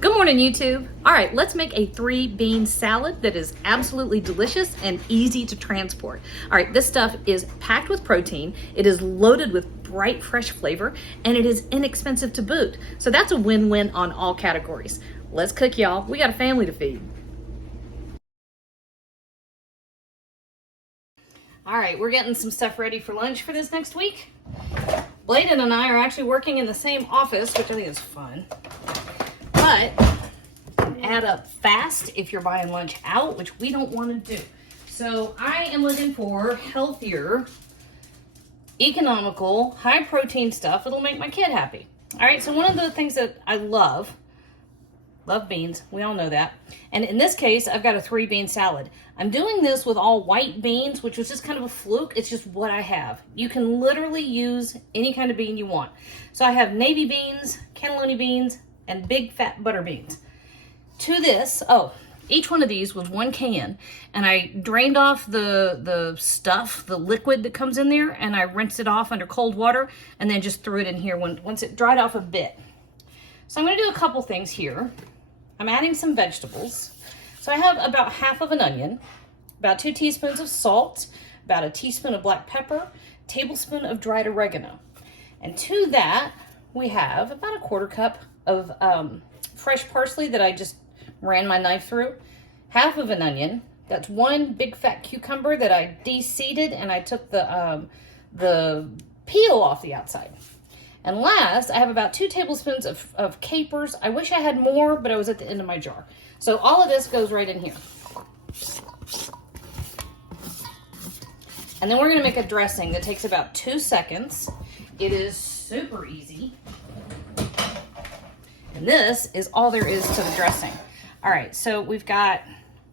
Good morning, YouTube. All right, let's make a 3-bean salad that is absolutely delicious and easy to transport. All right, this stuff is packed with protein, it is loaded with bright, fresh flavor, and it is inexpensive to boot. So that's a win-win on all categories. Let's cook, y'all. We got a family to feed. All right, we're getting some stuff ready for lunch for this next week. Bladen and I are actually working in the same office, which I think is fun. But add up fast if you're buying lunch out, which we don't want to do. So I am looking for healthier, economical, high protein stuff that'll make my kid happy. All right, so one of the things that I love beans, we all know that. And in this case, I've got a 3-bean salad. I'm doing this with all white beans, which was just kind of a fluke. It's just what I have. You can literally use any kind of bean you want. So I have navy beans, cannellini beans, and big fat butter beans. To this, each one of these was 1 can, and I drained off the stuff, the liquid that comes in there, and I rinsed it off under cold water, and then just threw it in here once it dried off a bit. So I'm gonna do a couple things here. I'm adding some vegetables. So I have about half of an onion, about 2 teaspoons of salt, about a teaspoon of black pepper, tablespoon of dried oregano. And to that, we have about a 1/4 cup of fresh parsley that I just ran my knife through, half of an onion, that's 1 big fat cucumber that I de-seeded and I took the peel off the outside. And last, I have about 2 tablespoons of capers. I wish I had more, but I was at the end of my jar. So all of this goes right in here. And then we're gonna make a dressing that takes about 2 seconds. It is super easy. And this is all there is to the dressing. All right, so we've got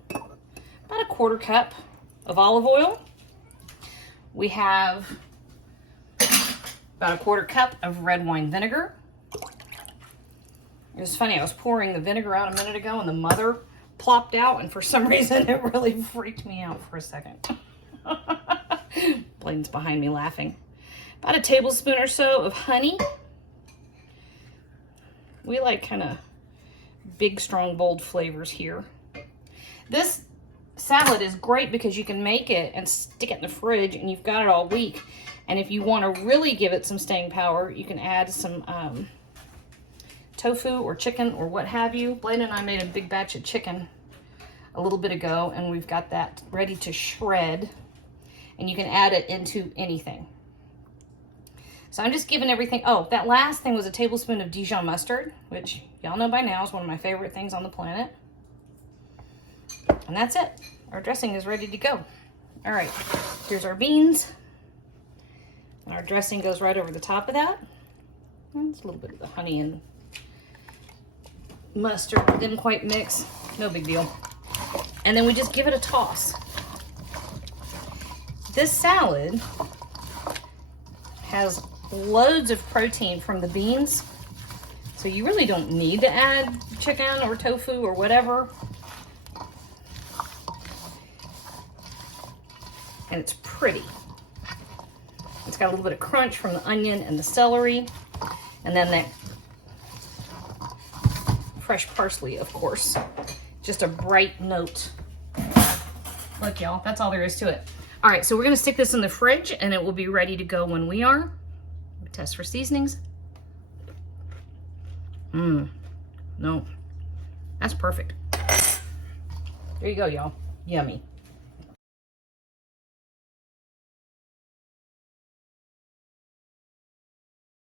about a 1/4 cup of olive oil. We have about a 1/4 cup of red wine vinegar. It was funny, I was pouring the vinegar out a minute ago and the mother plopped out, and for some reason it really freaked me out for a second. Bladen's behind me laughing. About a tablespoon or so of honey. We like kind of big, strong, bold flavors here. This salad is great because you can make it and stick it in the fridge and you've got it all week. And if you want to really give it some staying power, you can add some tofu or chicken or what have you. Blaine and I made a big batch of chicken a little bit ago, and we've got that ready to shred. And you can add it into anything. So I'm just giving everything. Oh, that last thing was a tablespoon of Dijon mustard, which y'all know by now is one of my favorite things on the planet. And that's it. Our dressing is ready to go. All right, here's our beans. And our dressing goes right over the top of that. It's a little bit of the honey and mustard didn't quite mix. No big deal. And then we just give it a toss. This salad has loads of protein from the beans, so you really don't need to add chicken or tofu or whatever. And it's pretty. It's got a little bit of crunch from the onion and the celery, and then that fresh parsley, of course. Just a bright note. Look, y'all, that's all there is to it. All right, so we're gonna stick this in the fridge and it will be ready to go when we are. Test for seasonings. No, that's perfect. There you go, y'all. Yummy.